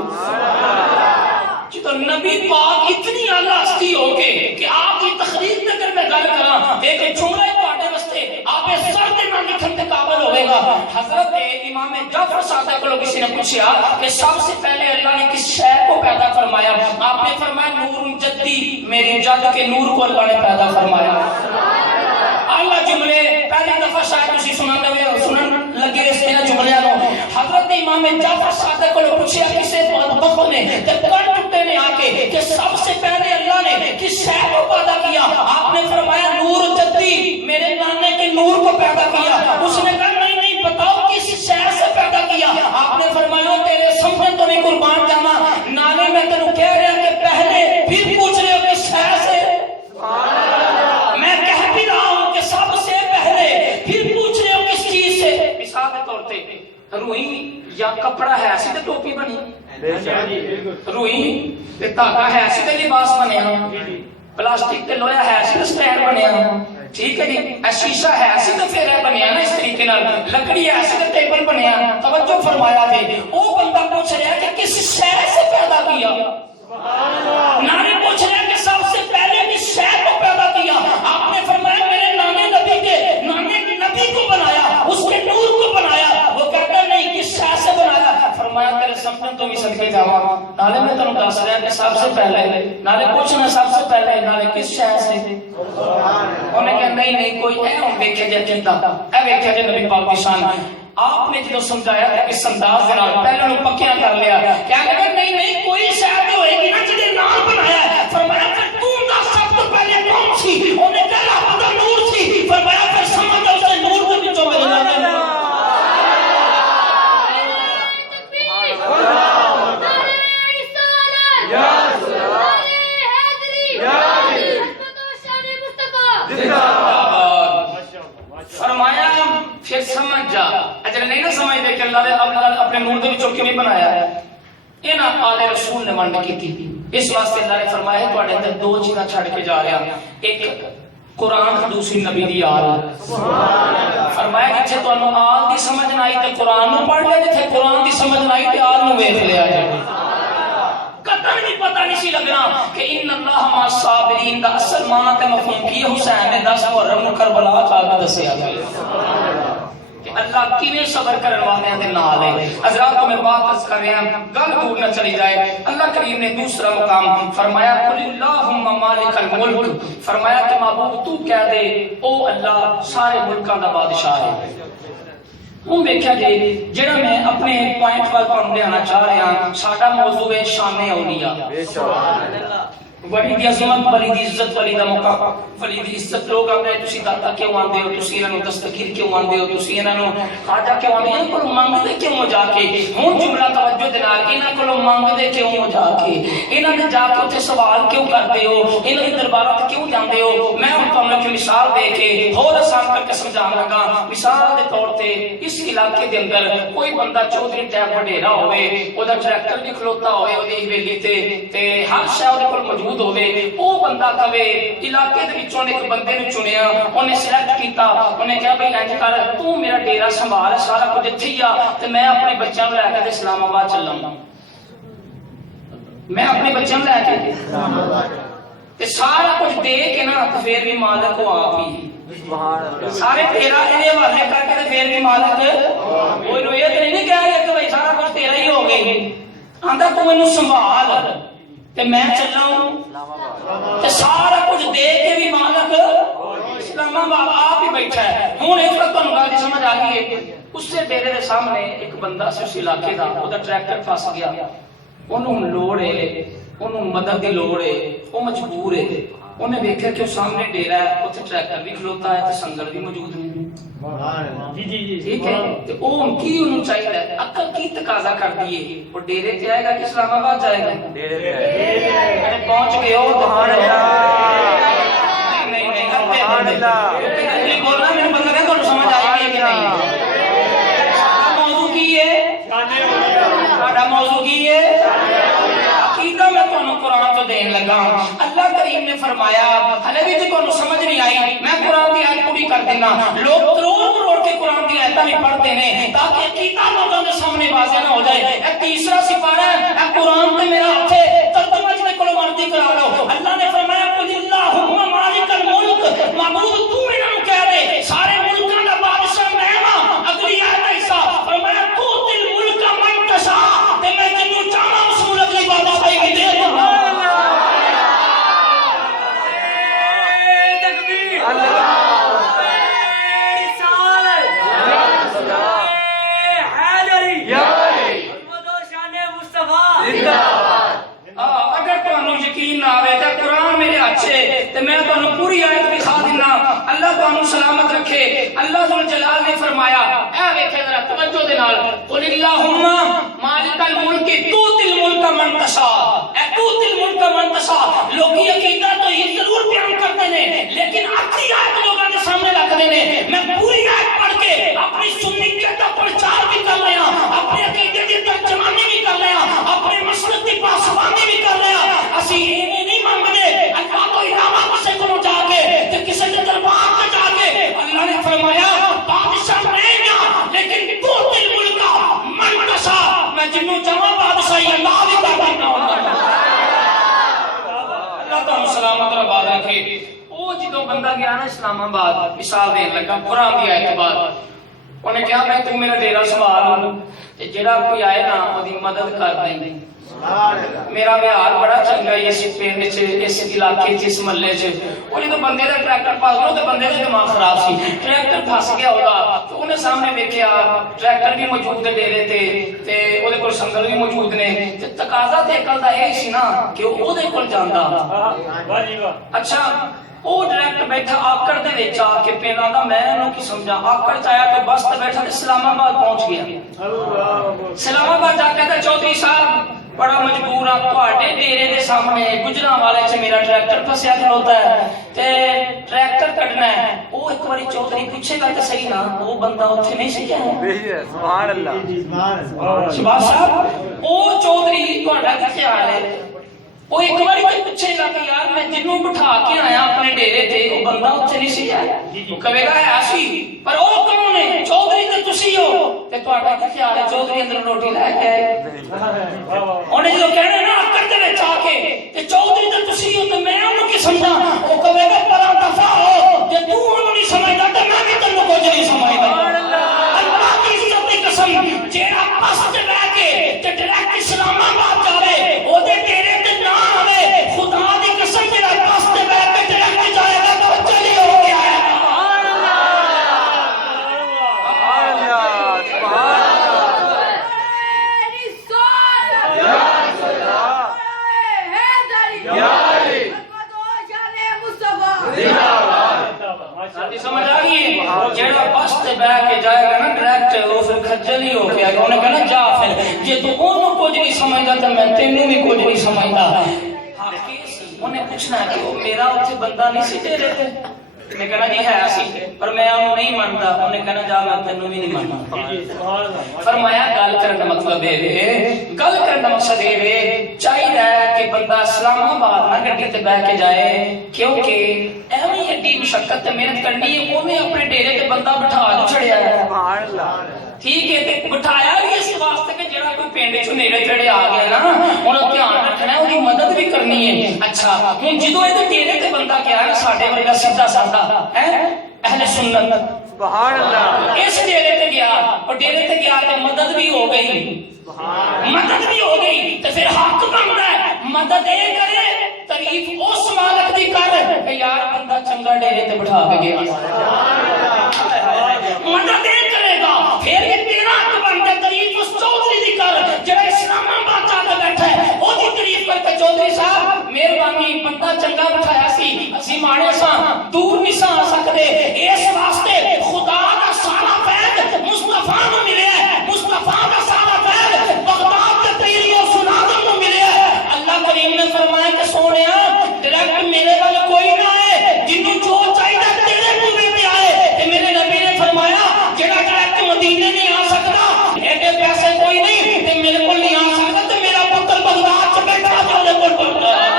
تو نبی پاک اتنی اعلیٰ ہستی ہو کے کہ آپ کی تقریر میں اگر میں گل کراں ایک جملہ پڑھنے واسطے آپ سر دے نہ لکھن تے قابل ہوے گا۔ حضرت امام جعفر صادق کو کسی نے پوچھا کہ سب سے پہلے اللہ نے کس شے کو پیدا فرمایا؟ آپ نے فرمایا نور جدی، میری جد کے نور کو اللہ نے پیدا فرمایا۔ اللہ جملے پہلی دفعہ شاید تسی سنن لگے اس طرح جملیاں نو۔ حضرت امام جعفر صادق کو پوچھا کسے وقت نے تے کر ٹوٹے نے آ کے کہ سب سے پہلے اللہ نے کس شے کو پیدا کیا؟ آپ نے فرمایا نور جدی، میرے نانے کے نور کو پیدا کیا۔ اس نے کہا نہیں بتاؤ کس شے سے پیدا کیا؟ آپ نے فرمایا تیرے سامنے تو نہیں قربان جانا نانے میں تینوں کہہ رہا کہ پہلے پھر پوچھ رہے ہو کس شے سے؟ میں کہہ بھی رہا ہوں کہ سب سے پہلے پھر پوچھ رہے ہو کس چیز سے؟ مثال کے طور پہ روئی یا کپڑا ہے ایسی تے ٹوپی بنی، روئی تے دھاگا ہے ایسی تے لباس بنیا، پلاسٹک تے لوہا ہے ایسی تے سٹینڈ بنیا، ٹھیک ہے جی، شیشہ ہے ایسی تے پھر بنیا نا اس طریقے نال، لکڑی ہے ایسی تے ٹیبل بنیا۔ توجہ فرمایا جی، وہ بندہ پوچھ رہا ہے کہ کس شے سے پیدا کیا؟ نانے پوچھ رہے ہیں کہ سب سے پہلے کس شے کو پیدا کیا؟ آپ نے فرمایا میرے نانے نبی کے نانے نبی کو بنایا، اس کے نور کو بنایا۔ وہ کہتا نہیں کس شے سے بنایا؟ فرمایا تیرے سامنے تو بھی صدقے جاواں نالے میں تینوں دس رہا کہ سب سے پہلے نالے پوچھنا سب سے پہلے نالے کس شے سے؟ انہیں کہا نہیں کوئی اے ہم دیکھے جائے چنتا اے دیکھے جائے نبی پاک کی شان۔ آپ نے جو سمجھایا تھا اس انداز کے نال پہلے انہوں پکیاں کر لیا، کیا کہ نہیں کوئی شاید ہوئے گی نا جنہیں نام بنایا ہے۔ فرمایا پھر تو دا سب تو پہلے کون سی؟ انہیں کہا رب دا نور سی۔ فرمایا پھر سمجھ اس نے نور کو بھی چوبے جانا ہے۔ فرمایا پھر سمجھ جا، اجل نہیں نہ سمجھ دے کہ اللہ نے اپنے نور دے وچوں کیویں بنایا ہے۔ یہ نہ آل رسول نے منع کی تھی، اس واسطے اللہ نے فرمایا تواڈے اندر دو چیزاں چھڈ کے جا رہا، ایک قرآن، دوسری نبی دی آل۔ فرمایا جتھے تانوں آل دی سمجھ نہ آئی تے قرآن نو پڑھ لیا، جتھے قرآن دی سمجھ نہ آئی تے آل نو ویکھ لیا جائے۔ قطن بھی پتہ نہیں سی لگنا کہ ان اللہ مع الصابرین دا اصل معنی تے مفہوم کی حسین نے 10 محرم کربلا کا دسیا گیا کہ اللہ کیویں صبر کرن والے دے نال ہے۔ حضرات کو میں بات عرض کر رہا ہوں، گل دور نہ چلی جائے۔ اللہ کریم نے دوسرا مقام فرمایا قل اللہم مالک الملک، فرمایا کہ محبوب تو کہہ دے او اللہ سارے ملکاں دا بادشاہ ہے۔ ہوں دیکھا جائے جڑا میں اپنے پوائنٹ وال تھانوں لیانا چاہ رہا ہوں، ساڈا موضوع ہے شان اولیاء۔ بڑی دی عظمت، بڑی دی عزت، بڑی دا موقع، بڑی دی عزت۔ لوگ آندے تسی داتا کیوں آندے ہو، تسی انہاں نوں دستگیر کیوں آندے ہو، تسی انہاں نوں خواجہ کیوں آندے ہو، انہاں کولوں منگدے کیوں ہو جا کے؟ ہن جملہ توجہ دے نال، انہاں کولوں منگدے کیوں ہو جا کے؟ انہاں نے جا کے اوتھے سوال کیوں کردے ہو؟ انہاں دے درباراں تے کیوں جاندے ہو؟ میں ہن تانوں ایک مثال دے کے ہور آسان کر کے سمجھان لگا۔ مثال دے طور تے اس علاقے دے اندر کوئی بندہ چودھری ٹائپ وڈیرا ہوے، اودا ٹریکٹر بھی کھلوتا ہوے اودی حویلی تے ہر شے اودے کول موجود ہوے، او بندہ کہے علاقے دے وچوں ایک بندے نوں چنیا، انہیں سلیکٹ کیتا، انہیں کہا بھئی انج کر تو میرا ڈیرا سنبھال سارا کچھ اتھے ہی آ تے میں اپنے بچیاں نوں لے کے اسلام آباد چلاں گا، میں اپنے بچیاں نوں لے کے تے سارا کچھ دے کے نا تے پھر بھی مالک کو آپ ہی سارے تیرا اے حوالے کر کے تے پھر بھی مالک کوئی نو یہ تے نہیں کہہ رہا کہ بھئی سارا کچھ تیرا ہی ہو گئی، آندا تو مینوں سنبھال تے میں چلا ہوں تے سارا کچھ دیکھ کے بھی مالک اسلام آباد آپ ہی بیٹھا ہے. ہوں ایک وقت تمہیں گل سمجھ آ گئی ہے. اس سے ڈیرے کے سامنے ایک بندہ سی اس علاقے کا, وہ ٹریکٹر پھس گیا, انہوں لوڑ ہے, انہوں مدد کی لوڑ ہے, وہ مجبور ہے. انہیں دیکھا کہ سامنے ڈیرا ہے, اتنے ٹریکٹر بھی کھلوتا ہے تے سنگل بھی موجود نہیں. ٹھیک ہے, تے او کی انہوں چاہیے عقل کی تقاضا کر دیے, وہ ڈیرے تے آئے گا کہ اسلام آباد جائے گا؟ ڈیرے تے آئے گا. پہنچ گئے ہو سبحان اللہ. نہیں نہیں سبحان اللہ. بولنا میرے مطلب ہے تمہیں سمجھ آئے گی کہ نہیں؟ موضوع کی ہے, ساڈا موضوع کی ہے عقیدہ. میں تمہیں قرآن تو دین لگا. اللہ کریم نے فرمایا ہلے بھی تو سمجھ نہیں آئی, میں قرآن کی آیت پوری کر دینا. لوگ کروڑ کے قرآن کی آیتیں بھی پڑھتے ہیں تاکہ عقیدہ لوگوں کے سامنے واضح نہ ہو جائے. ایک تیسرا سپارہ ہے, اے قرآن تے میرا ہاتھ ہے, ترجمہ جنے کو مرضی کرا لو. اللہ نے فرمایا قل اللہم مالک الملک, معبود تو انہوں کہہ دے سارے ملکوں کا بادشاہ میں ہاں. اگلی آیت ایسا فرمایا تو دل ملک من تشاء, تے میں جنوں چاہاں رسول اگلی بادشاہی کی دے دوں. اگر تمہیں یقین نہ آئے تو قرآن میرے اچھے تو میں تمہیں پوری آیت دکھا دینا. اللہ تمہیں سلامت رکھے. اللہ ذو الجلال نے فرمایا, اے ویکھے ذرا توجہ دے نال, قل اللہم مالک الملک تؤتی الملک من تشاء, اے تؤتی الملک من تشاء. لوگ عقیدہ تو یہ ضرور بیان کرتے ہیں لیکن اچھی آیت لوگوں کے سامنے رکھتے ہیں. میں پوری آیت پڑھ کے اپنی سنیت کا پرچار بھی کر لیا, اپنے عقیدے کی ترجمانی بھی کر لیا, اپنے مسلک کی پاسبانی بھی کر لیا. اسی یہ نہیں مانگتے اللہ کو علاوہ کسی کو جا کے کہ کسی کے دربار میں جا کے. اللہ نے فرمایا بادشاہ نہیں ہاں لیکن تو دل ملک من تشاء, میں جنوں چاہاں بادشاہی اللہ بھی کر دینا. اللہ تعالی سلامت اور آباد رکھے. وہ جدوں بندہ گیا نا اسلام آباد, مثال دین لگا قرآن کی آیت بعد, انہیں کہا بھائی تم میرا ڈیرا سنبھال, جڑا کوئی آئے نا وہ مدد کر دیں. میرا ویہار بڑا چنگا ہے اس پنڈ چ, اس علاقے چ, اس محلے چ. وہ جدوں بندے کا ٹریکٹر پاس ہو تو بندے کا دماغ خراب سی, ٹریکٹر پھس گیا ہوگا تو انہیں سامنے دیکھا ٹریکٹر بھی موجود ہے ڈیرے تے وہ کول سنگل بھی موجود نے. تقاضا تے عقل دا یہ سی نا کہ وہ کول جاندا. اچھا وہ ڈائریکٹ بیٹھا آکڑ دے وچ آ کے پہلا دا میں انہوں کی سمجھا, آکڑ چایا تو بس تے بیٹھا تے اسلام آباد پہنچ گیا. اسلام آباد جا کے تے چودھری صاحب بڑا مجبور آ, تواڈے ڈیرے دے سامنے گجرانوالے چ میرا ٹریکٹر پھسیا کھلوتا ہے تے ٹریکٹر کڈنا ہے. وہ ایک باری چودھری پوچھے گا تے صحیح نا وہ بندہ اوتھے نہیں سی ہے. سبحان اللہ. شباب صاحب وہ چودھری تواڈا کی خیال ہے وہ ایک بار تو پوچھے گا کہ یار میں جنوں بٹھا کے آیا اپنے ڈیرے تے وہ بندہ اتنے نہیں سی آیا, وہ کہے گا ہے ایسی, پر وہ کون ہے؟ چودھری تے تسی ہو. تے تہاڈا کی خیال ہے چودھری اندر روٹی لے کے آئے؟ انہیں جو کہنا ہے نا اکڑ دے وچ آ کے تے چودھری تے تسی ہو تے میں انہوں کی سمجھا, وہ کہے گا پرا دفع ہو, جے تو انہوں نہیں سمجھدا تے میں بھی تینوں کچھ نہیں سمجھدا. اللہ کی عزت کی قسم, جیڑا بس تے بیٹھ کے تے ڈائریکٹ اسلام آباد جاوے او دے ڈیرے تے نہ آوے, خدا دی قسم میرا بس تے بیٹھ کے ڈائریکٹ جائے گا تو چلی ہو گیا ہے. سبحان اللہ, سبحان اللہ, سمجھ آ گئی. جیڑا بس تے بیٹھ کے جائے گا نا ڈائریکٹ وہ پھر کھجل ہی ہو گیا. انہیں کہنا جا پھر, جے تو انہوں کچھ نہیں سمجھدا تے میں تینوں بھی کچھ نہیں سمجھدا. انہیں پوچھنا ہے کہ وہ میرا اتنے بندہ نہیں سی دے رہے تھے. میں کہنا جی ہے سی, پر میں انہوں نہیں مانتا. انہیں کہنا جا میں تینوں بھی نہیں مانتا. فرمایا گل کرنے کا مطلب ہے, گل کرنے کا مقصد ہے چاہیے کہ بندہ اسلام آباد نہ گڈی تے بیٹھ کے جائے, کیونکہ ایویں ایڈی مشقت تے محنت کرنی ہے. انہیں اپنے ڈیرے تے بندہ بٹھا جو چھڑیا ہے. ٹھیک ہے, تے بٹھایا بھی اس واسطے کہ جڑا کوئی پنڈ چ نیڑے تیڑے آ گیا نا انہوں دھیان رکھنا ہے, انہوں مدد بھی کرنی ہے. اچھا ہوں جدو یہ ڈیرے تے بندہ کیا ہے نا ساڈے ورگا سیدھا سادہ اہل سنت, سبحان اللہ, اس ڈیرے تے گیا اور ڈیرے تے گیا تے مدد بھی ہو گئی, مدد بھی ہو گئی. تو پھر حق بنتا ہے مدد اے کرے تعریف اس مالک دی کر کہ یار بندہ چنگا ڈیرے تے بٹھا کے گیا مدد اے کرے گا پھر یہ تیرا حق بنتا تعریف اس چودھری دی کر جڑا اسلام آباد جا کے بیٹھا ہے وہ دی تعریف کر کے چودھری صاحب مہربانی بندہ چنگا بٹھایا سی اسی مانے سا دور نہیں سا آ سکتے اس واسطے خدا کا سارا فیض مصطفیٰ نو ملے مصطفیٰ کا سارا فیض بغداد کے پیری اور سنادم نو ملے اللہ کریم نے فرمایا کہ سونیا ڈائریکٹ میرے وال کوئی نہ آئے جنوں جو چاہیے تیرے منہ پہ آئے تے میرے نبی نے فرمایا جڑا ڈائریکٹ مدینے نہیں آ سکتا ایڈے پیسے کوئی نہیں تے میرے کول نہیں آ سکتا تے میرا پتر بغداد سے بیٹھا جو کول پڑھتا ہے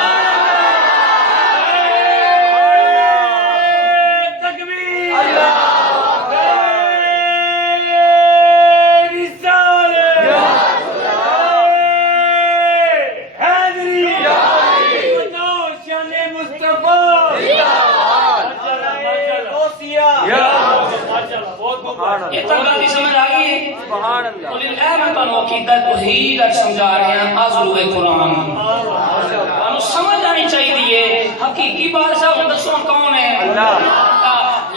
یہ تو گل سمجھ آ گئی ہے سبحان اللہ میں تانوں عقیدہ توحید سمجھا رہے ہیں آزلو قرآن تانوں سمجھ آنی چاہیے حقیقی بادشاہ دسو کون ہے اللہ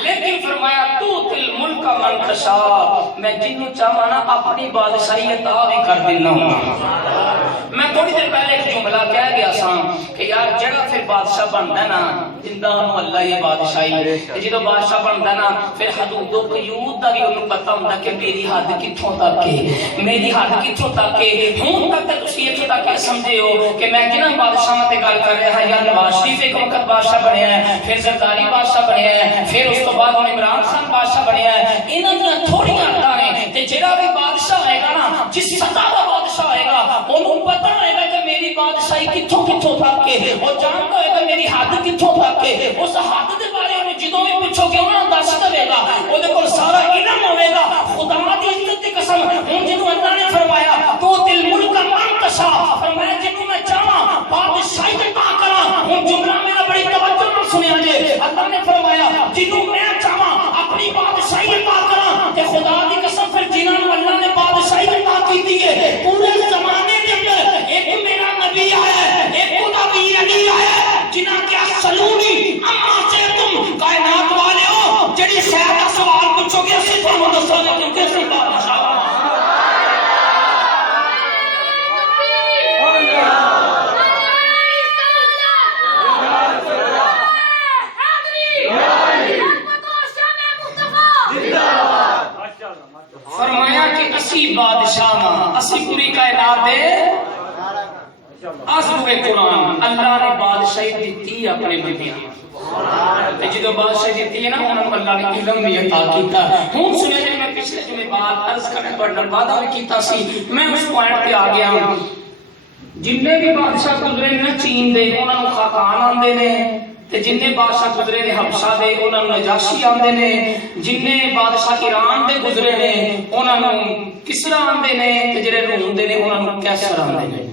لیکن فرمایا تو تل ملک من تشا میں جنوں چاہواں نا اپنی بادشاہی عطا بھی کر دینا ہوں میں تھوڑی دیر پہلے ایک جملہ کہہ گیا سا کہ یار جڑا پھر بادشاہ بنتا ہے نا جندا انہوں اللہ یہ بادشاہی جدو بادشاہ بنتا ہے نا پھر حدود و قیود دا بھی انہوں پتہ ہوندا کہ میری حد کتھوں تک ہے میری حد کتھوں تک ہے ہوں تک تے تسی ایتھوں تک سمجھے ہو کہ میں جنہاں بادشاہاں تے گل کر رہا ہاں یا نواز شریف ایک وقت بادشاہ بنیا ہے پھر زرداری بادشاہ بنیا ہے پھر اس تو بعد عمران خان بادشاہ بنیا ہے انہاں دیاں تھوڑیاں حداں نے تے جڑا بھی بادشاہ ہوئے گا نا جس سطح دا بادشاہ ہوئے گا انہوں پتہ ہوئے گا کہ میری بادشاہی کتھوں کتھوں تک ہے وہ جانتا ہوئے گا میری حد کتھوں تک ہے اس حد دے بارے انہیں جدوں بھی پوچھو کہ انہوں نے دس دے گا وہ دے کول سارا علم ہوئے گا خدا دی عزت دی قسم ہن جدوں اللہ نے فرمایا تو دل ملک من تشا فرمایا جنوں میں چاہواں بادشاہی عطا کراں ہن جملہ میرا بڑی توجہ نال سنیا جے اللہ نے فرمایا جنوں میں چاہواں اپنی بادشاہی عطا کراں تے خدا دی قسم پھر جنہاں نوں اللہ نے بادشاہی عطا کیتی ہے پورے زمانے دے اندر ایک میرا نبی آیا ہے ایک نبی علی آیا ہے جنہاں کیا سلونی اما سے تم کائنات والے ہو جڑی شہر کا سوال پوچھو گے اسی تانوں دسو گے کیونکہ اسی بادشاہ فرمایا کہ اسی بادشاہ ماں اسی پوری کائنات دے آزلو قرآن اللہ نے بادشاہی دیتی اپنے بندیاں جدو بادشاہی دیتی ہے نا انہوں اللہ نے علم بھی عطا کیتا ہوں سنے جب میں پچھلے جمعے بعد عرض کرنے پڑھنا وعدہ بھی کیتا سی میں اس پوائنٹ پہ آ گیا جننے بھی بادشاہ گزرے نا چین دے انہوں نے خاقان آندے نے تے جننے بادشاہ گزرے نے حبشہ دے انہوں نے نجاشی آندے نے جننے بادشاہ ایران دے گزرے نے انہوں نے کسرا آندے نے تے جڑے روم دے نے انہوں نے کیسر آندے نے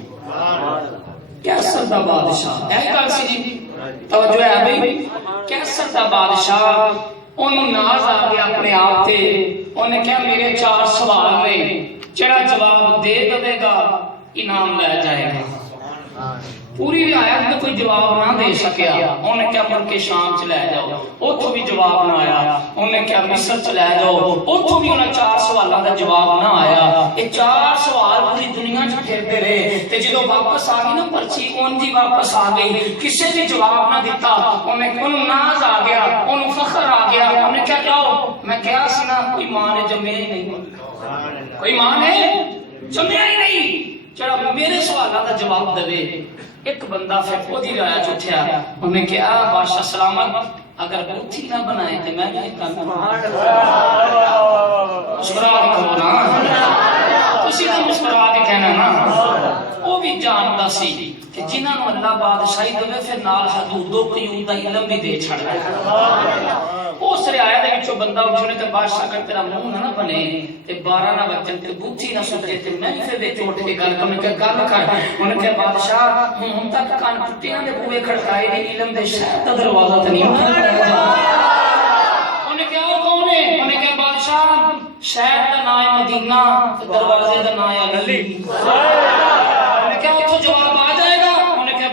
کیسر دا بادشاہ اے گل سی جی توجہ ہے بھائی کیسر دا بادشاہ انہوں ناز آ گیا اپنے آپ تے انہیں کہا میرے 4 سوال نے جڑا جواب دے دے گا انعام لے جائے گا پوری رعایت میں کوئی جواب نہ دے سکیا انہیں کیا ملک شام چلے جاؤ اتھو بھی جواب نہ آیا انہیں کیا مصر چلے جاؤ اتھو بھی انہیں 4 سوالوں کا جواب نہ آیا یہ 4 سوال پوری دنیا چ پھرتے رہے تے جدو واپس آ گئی نا پرچی اونجی واپس آ گئی کسی نے جواب نہ دیتا انہیں ناز آ گیا انہیں فخر آ گیا انہیں کیا کہو میں کیا سی نا کوئی ماں نے جمیا ہی نہیں کوئی ماں نے جمیا ہی نہیں چڑا میرے سوالوں کا جواب دے ایک بندہ پھر خود ہی رعایت اٹھیا انہیں کہا بادشاہ سلامت اگر بوتھی نہ بنائے تو میں نہیں کرنا مسکرا کہو نا اسی نے مسکرا کے کہنا نا وہ بھی جانتا سی کہ جنہاں نوں اللہ بادشاہی دے پھر نال حدود و قیود دا علم بھی دے چھڑدا اس رعایت دے وچوں بندہ اٹھنے تے بادشاہ کر تیرا منہ نہ بنے تے 12 نہ بچن تے بوتھی نہ سجے تے میں پھر وچ اٹھ کے گل کرنے کہ گل کر انہاں کہ بادشاہ ہن تک کان ٹٹیاں دے بوئے کھڑکائے نے علم دے شاید دا دروازہ تے نہیں انہیں کہا وہ کون ہے انہیں کہا بادشاہ شہر دا نام ہے مدینہ دروازے دا نام ہے علی انہیں کہا اتھوں جواب آ جائے گا انہیں کہا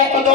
1 2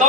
2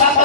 7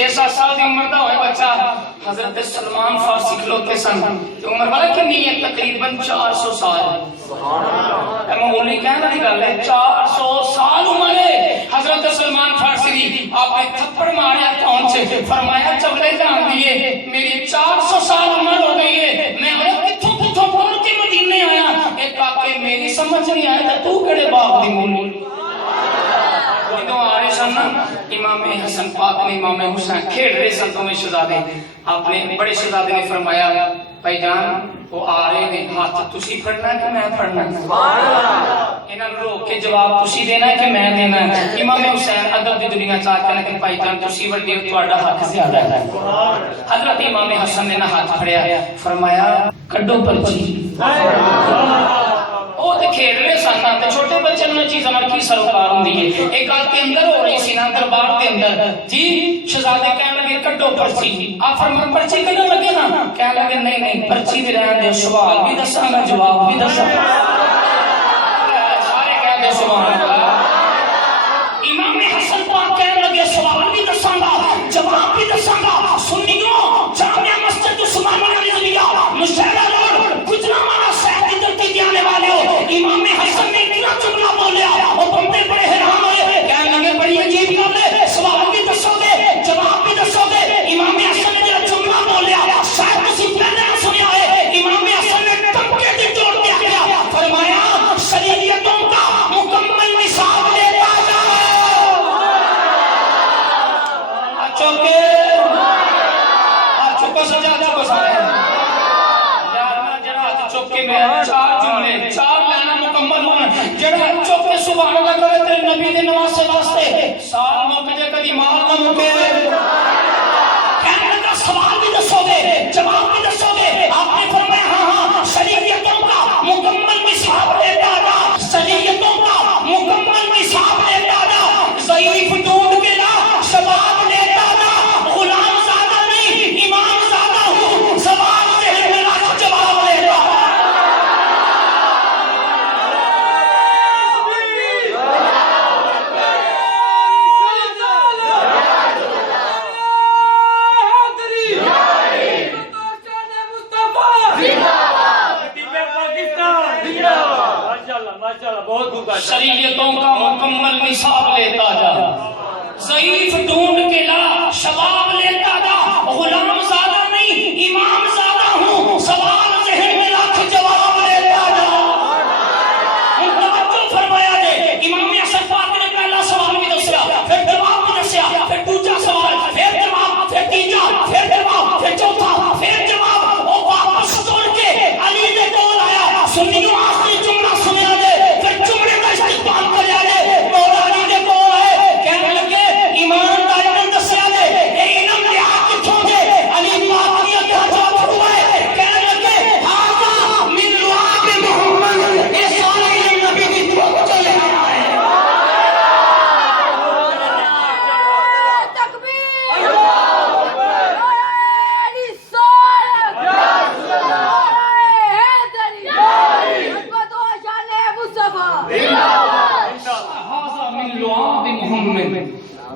6-7 سال کی عمر کا ہوئے بچہ حضرت سلمان فارسی کھلوتے سن عمر والا کنی ہے تقریباً 400 سال معمولی کہنا نہیں گل ہے 400 سال عمر ہے حضرت سلمان فارسی دی آپ نے تھپڑ ماریا کون سے فرمایا چولے جان دیے میری 400 سال عمر ہو گئی ہے میں کتھوں کتھوں پڑھ کے مدینے آیا ایک آکے میری سمجھ نہیں آیا تو کڑے باپ دی مولی جدوں آ رہے سن امام حسن پاک نے امام حسین کھیل رہے سن تو میں شہزادے آپ نے بڑے شہزادے نے فرمایا بھائی جان وہ آ رہے ہیں ہاتھ تسی پھڑنا کہ میں پھڑنا انہاں نوں روک کے جواب تسی دینا کہ میں دینا امام حسین ادب دی دنیا چاہ کہنا کہ بھائی جان تسی وڈے ہو تہاڈا حق زیادہ ہے حضرت امام حسن نے نہ ہاتھ پھڑیا فرمایا کڈو پرچی وہ تے کھیل رہے سن تے چھوٹے بچے نوں چیزاں نال کی سروکار ہوندی ہے ایک گل کے اندر ہو رہی سی نا دربار کے اندر جی شہزادے کہنے لگے کڈو پرچی آپ فرمان پرچی کڈو لگے نا کہنے لگے نہیں نہیں پرچی دے رہن دے سوال بھی دساں گا جواب بھی دساں سارے کہہ دے سبحان اللہ امام حسن پاک کہنے لگے سوال بھی دساں گا جواب بھی دساں گا سنیو جامع مسجد عثمان بن رضویہ مشہور روڈ گجرانوالہ شہر کی ترتیب دینے والے ہو امام حسن نے اتنا جملہ بولیا وہ بندے بڑے حیران ہوئے کہنے لگے بڑی عجیب گل ہے سوال بھی دسو گے جواب بھی دسو گے امام حسن نے جو جملہ بولیا شاید کسی پہلے نہ سنیا ہے امام حسن نے ٹپکے دی توڑ دیا گیا فرمایا شریعتوں کا مکمل نصاب لیتا جاؤ چوکے چوکو سجا چوکو سارے چوکے میں 4 جملے 4 لینا مکمل ہونا جڑا چوکے سبحان اللہ کرے تیرے نبی دے نواسے واسطے سال مک جے کدی مال نہ مکے کہنے لگا سوال بھی دسو گے جواب بھی دسو گے آپ نے فرمایا ہاں شریعتوں کا مکمل نصاب لیتا جا شریعتوں کا مکمل نصاب لیتا جا ضعیف ڈھونڈ کے لا شباب لیتا جا غلام زادہ نہیں امام زادہ ہوں سوال ذہن میں رکھ جواب لیتا شریعتوں کا مکمل نصاب لیتا جا ضعیف ڈھونڈ کے لا شباب لیتا جا غلام زادہ نہیں امام زادہ ہوں سوال ذہن میں رکھ جواب لیتا جا توجہ فرمایا جائے امام حسن پاک نے پہلا سوال بھی دسیا پھر جواب بھی دسیا پھر دوسرا سوال پھر جواب پھر تیسرا پھر جواب پھر چوتھا پھر جواب وہ واپس توڑ کے علی دے کول آیا سنیوں آخری جملہ سنیا جائے پھر جملے کا استقبال کریا جائے مولا علی دے کول آئے کہنے لگے ایمان دا علم دسیا جائے اے علم لیا کتھوں دے علی پاک نے کہا جواب ہوا ہے کہنے لگے ہاں من لعاب محمد اے سارا علم نبی کی طرف چلے آیا ہے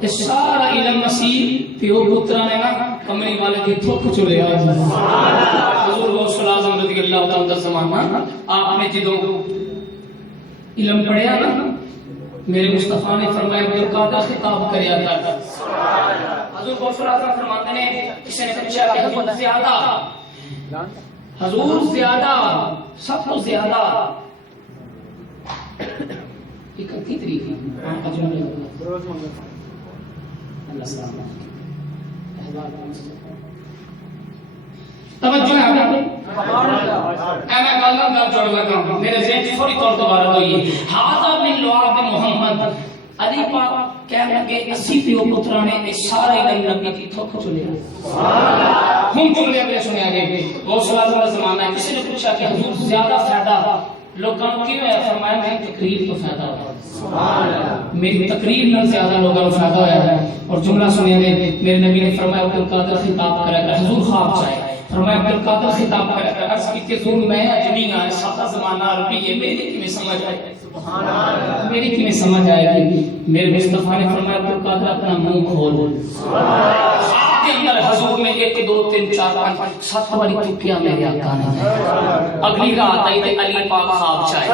سارا علم مسیح پیو پترا نے نا کمری والے کی تھوک چلے حضور غوث اعظم رضی اللہ تعالی عنہ زمانہ آپ نے جدوں علم پڑھیا نا میرے مصطفیٰ نے فرمایا عبد القادر خطاب کریا کر حضور غوث اعظم فرماتے ہیں کسی نے پوچھا کہ حضور زیادہ حضور زیادہ سب کو زیادہ 31 تاریخ توجہ ہے انا گل نہ جوڑ لگا میرے ذہن فوری طور پر بارد ہوئی ھذا من لعاب محمد علی پاک کہنے لگے اسی پیو پترا نے سارے علم نبی کی تھوک چلیا ہم جملے اگلے سنیا گئے غوث اعظم کا زمانہ ہے کسی نے پوچھا کہ حضور زیادہ فائدہ لوگوں کی میں فرمایا میری تقریر تو فائدہ ہوا، میری تقریر نہ زیادہ لوگوں کو فائدہ ہوا ہے۔ اور جملہ سنیا نے میرے نبی نے فرمایا عبدالقادر خطاب کرا کر حضور خواب چاہے، فرمایا عبدالقادر خطاب کرا کر عرض کی کہ حضور میں اجمی آئے ساتھ زمانہ عربی ہے، میری کی میں سمجھ آئے، میری کی میں سمجھ آئے گی۔ میرے مصطفیٰ نے فرمایا عبدالقادر اپنا منہ کھول، کے اندر حضور میں 1 2 3 4 5 7 باری تکیا میرے آقا نے۔ اگلی رات آئی تے علی پاک خواب چاہے،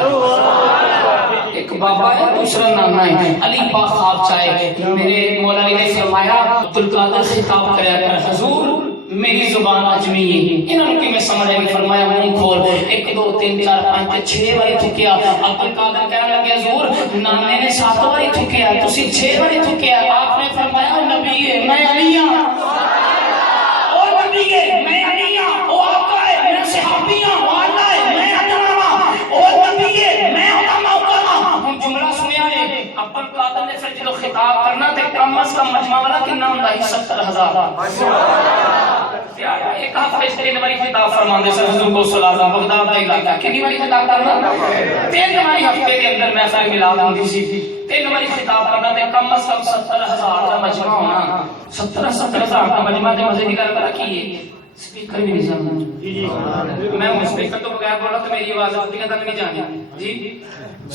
ایک بابا ہے دوسرا نانا ہے، علی پاک خواب چاہے۔ میرے مولا علی نے فرمایا عبدالقادر خطاب کریا کر حضور میری زبان اجمی ہے، انہوں کی میں سمجھ آئی، فرمایا منہ کھول، 1 2 3 4 5 6 باری تھکیا۔ عبدالقادر کہنے لگے حضور نانے نے 7 باری تھکیا، تسی 6 باری تھکیا۔ آپ نے فرمایا نبی ہے میں علی ہوں، اور نبی ہے میں علی ہوں، وہ آقا ہے میں صحابی ہوں، وہ اللہ ہے میں ادنا ہوں، اور نبی ہے میں علماء ہوں۔ ہم جملہ سنیا ہے عبدالقادر نے پھر جو خطاب کرنا تے کم از کم مجمع والا کتنا ہوندا ہے 70,000۔ ایک ہفتے سے 3 باری خطاب فرماندے سے حضور کو صلی اللہ بغداد کا علاقہ کتنی باری خطاب کرنا 3 باری ہفتے کے اندر محفل ملاد ہوندی سی، 3 باری خطاب کرنا تے کم از کم 70,000 کا مجمع ہونا۔ 70,000 کا مجمع تے مزے کی گل کرا کی ہے سپیکر بھی نہیں جانتا، میں وہ سپیکر تو بغیر بولا تو میری آواز آتی ہے تک نہیں جانی جی۔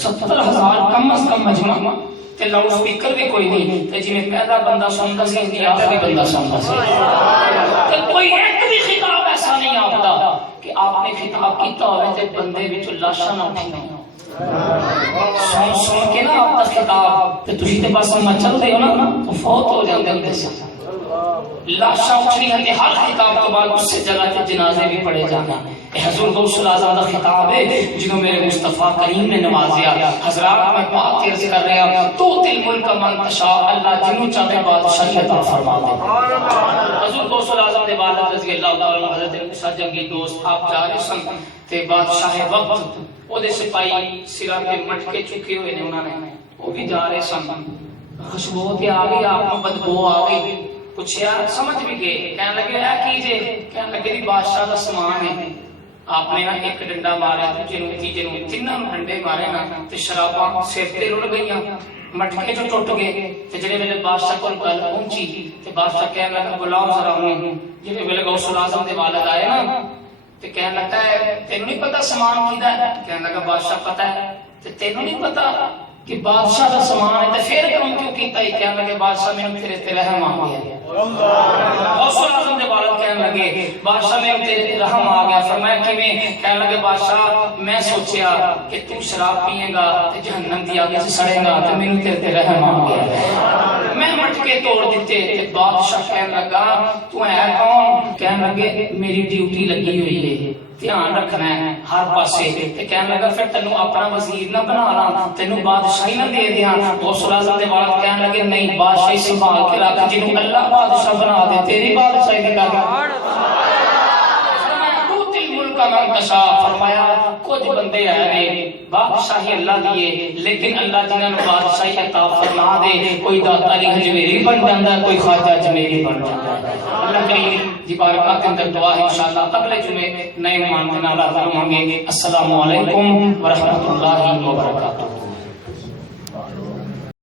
70,000 کم از کم مجمع تے لاؤڈ سپیکر بھی کوئی نہیں، تے جی میں پہلا بندہ سنتا سی اندی آخری بندہ سنتا سی، تے کوئی ایک بھی خطاب ایسا نہیں آتا کہ آپ نے خطاب کیتا ہوئے تے بندے بھی لاشاں نہ اٹھی نہیں۔ سن کے نا آپ کا خطاب تے تسی تے بس مچل دے ہو نا تو فوت ہو جاندے ہوندے سی، لاشاں اٹھنی ہے، ہر خطاب تو بعد اس سے جگہ تے جنازے بھی پڑے جانا۔ حضور غوث الاعظم کا خطاب ہے جنہوں میرے مصطفیٰ کریم نے نوازیا۔ حضرات میں بات عرض کر رہا ہوں تو تل ملک من تشاء، اللہ جنہوں چاہے بادشاہی عطا فرما دے۔ حضور غوث الاعظم دے والد رضی اللہ تعالی عنہ حضرت موسیٰ جنگی دوست آپ جا رہے سن تے بادشاہ وقت او دے سپاہی سرا تے مٹکے چکے ہوئے نے، انہوں نے وہ بھی جا رہے سن، خوشبو تے آ گئی، آپ کو بدبو آ گئی، پوچھیا سمجھ بھی گئے، کہنے لگے اے کیجے، کہنے لگے بادشاہ دا سامان ہے۔ آپ نے ایک ڈنڈا مارا، دوجے نوں تیجے نوں تیناں نوں ڈنڈے مارے نا تے شراباں سر تے رڑ گئیاں، مٹکے جو ٹوٹ گئے تے جڑے ویلے بادشاہ کول گل پہنچی تے بادشاہ کہنے لگا بلاؤ ذرا انہوں، جڑے ویلے غوث الاعظم دے والد آئے نا تے کہنے لگتا ہے تینوں نہیں پتا سامان کیدا ہے؟ کہنے لگا بادشاہ پتا ہے، تے تینوں نہیں پتا کہ بادشاہ دا سامان ہے تے پھر کیوں کیوں کیتا ہے؟ کہنے لگے بادشاہ مینوں تیرے تے رحم آ گیا۔ غوث الاعظم دے والد کہنے لگے بادشاہ میں تیرے تے رحم آ گیا۔ فرمایا کیویں؟ کہنے لگے بادشاہ میں سوچیا کہ تو شراب پیے گا تے جہنم دی آگ وچ سڑے گا تے مینوں تیرے تے رحم آ گیا، میں مٹکے توڑ دیتے۔ تے بادشاہ کہنے لگا تو ہے کون؟ کہنے لگے میری ڈیوٹی لگی ہوئی ہے، دھیان رکھنا ہے ہر پاسے۔ تے کہنے لگا پھر تینوں اپنا وزیر نہ بنا لاں، تینوں بادشاہی نہ دے دیاں۔ غوث الاعظم دے والد کہنے لگے نہیں، بادشاہی سنبھال کے رکھ، جنوں اللہ بادشاہ بنا دے تیری بادشاہی دے کر۔ فرمایا کچھ بندے ہیں بادشاہی اللہ دیے لیکن اللہ جنہاں نوں بادشاہی عطا فرما دے، کوئی داتا علی حجویری بن جاندا ہے، کوئی خواجہ اجمیری بن جاندا ہے۔ اللہ کریم دی بارگاہ کے اندر دعا ہے انشاءاللہ اگلے جمعے نئے مہمان کے نال حاضر ہوں گے۔ السلام علیکم ورحمۃ اللہ وبرکاتہ۔